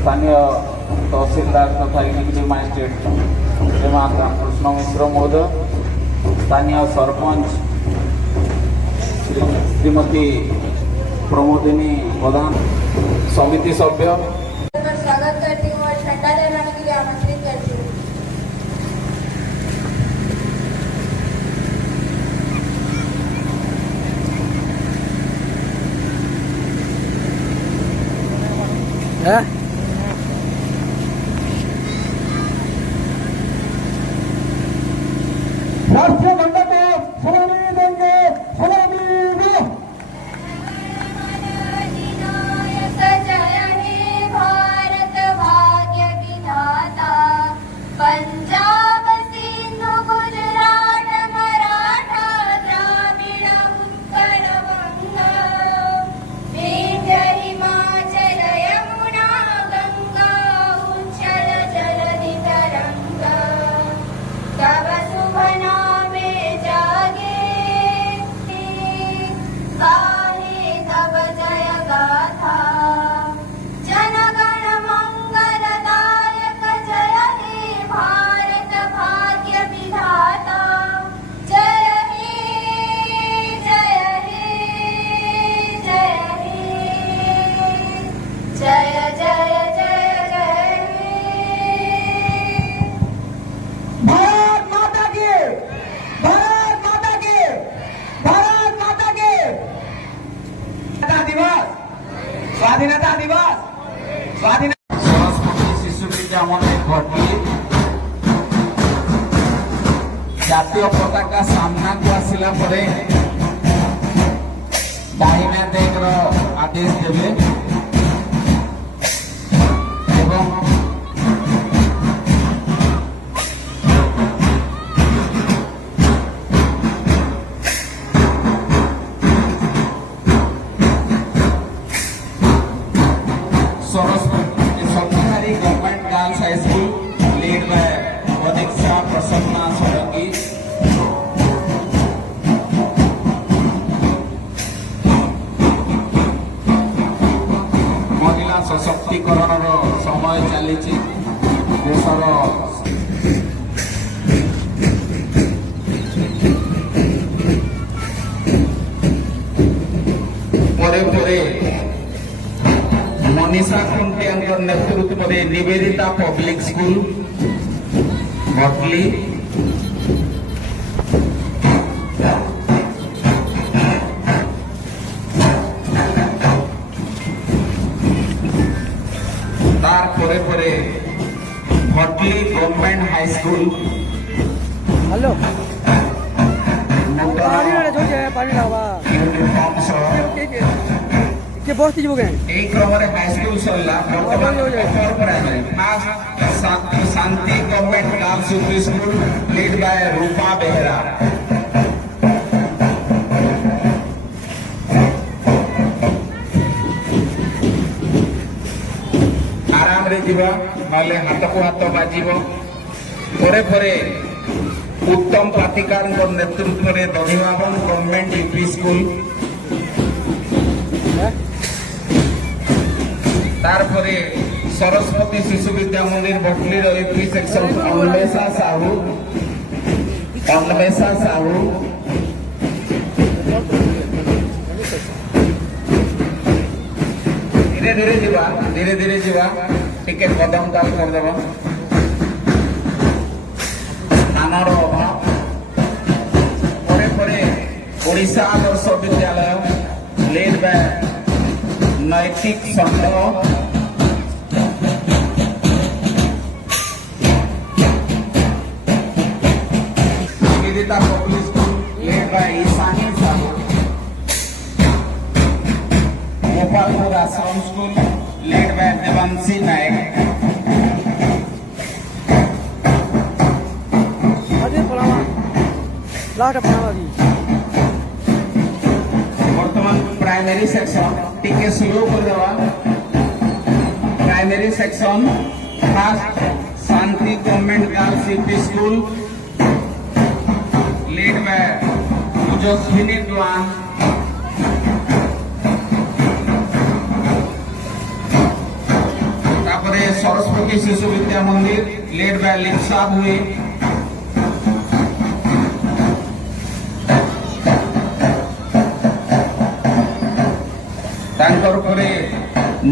স্থানীয় তহসিলদার তথা executive magistrate শ্রীমান রামকৃষ্ণ মিশ্র মহোদয়, স্থানীয় सरपंच श्रीमती प्रमोदिनी प्रधान, समिति सभ्य, स्वागत करती हूँ और ठंडा लगाने के लिए आमंत्रित करती हूँ। राष्ट्रीय झंडा को सलामी देंगे, सलामी दो। जय हे भारत भाग्य विधाता, पंजाब सिंधु गुजरात मराठा द्राविड़ उत्कल बंगा, विंध्य हिमाचल यमुना गंगा उच्चल जलधि तरंगा, तव शुभ नामे जागे गाहे तव जय गाथा, जनगण मंगलदायक जय हे भारत भाग्य विधाता, जय हे जय हे जय हे जय जय जय जय हे। भारत माता की, भारत माता की, भारत माता की। स्वाधीनता दिवस, स्वाधीनता सरस्वती शिशु विद्या मंदिर भटली জাতীয় পতাকা সামনাକୁ ଆସିଲା ପରେ দাহিনা দিଗର ଆଦେଶ ଦେବେ ଏବଂ Saraswati government girls high school lead bye अध्यक्षा प्रसन्ना सोलंकी, महिला सशक्तिकरण समय चली देशर मनीषा खुंटिया नेतृत्व में निवेदिता पब्लिक स्कूल भटली, तार परे भटली गवर्नमेंट हाई स्कूल, हेलो यूनिफॉर्म सह के बस जीव के এই ক্রমে হাই স্কুল সরলা বর্তমান অফর primary first Shanti government girls UP school lead by Rupa Behera. আরামরে ଯିବା ନହେଲେ ହାତକୁ ହାତ ବାଜିବ। ପରେ ପରେ ଉତ୍ତମ ପାତିକାରଙ୍କ ନେତୃତ୍ୱରେ ଦଧିବାବନ ଗଭର୍ନମେଣ୍ଟ ୟୁପି ସ୍କୁଲ, तारपरे सरस्वती शिशु विद्या मंदिर भटलीर यूपी सेक्शन अन्वेषा साहू धीरे धीरे जीवा टिके कदम ताल करदेव स्थानर अभाव। परे Odisha Adarsh Vidyalaya lead by Naitik Sangh, Nivedita public school led by Ishani Sahu, Gopalpur Ashram school led by Devanshi Nayak, वर्तमान प्राइमरी सेक्शन टिके शुरू कर देवा। Primary section first Shanti government girls UP school lead by Tejaswini द्वान, ତାପରେ ସରସ୍ୱତୀ ଶିଶୁ ବିଦ୍ୟା ମନ୍ଦିର ଲେଡ୍ ବାଇ ଲିପ୍ସା ହୁଏ। ତାଙ୍କର ପରେ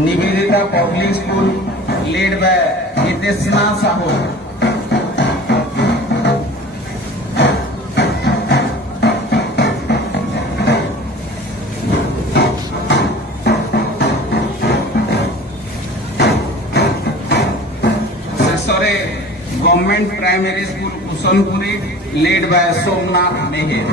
Nivedita public school led by ନିତେଶନା ସାହୁ। ଶେଷରେ government primary school Kushanpuri led by Somnath Meher.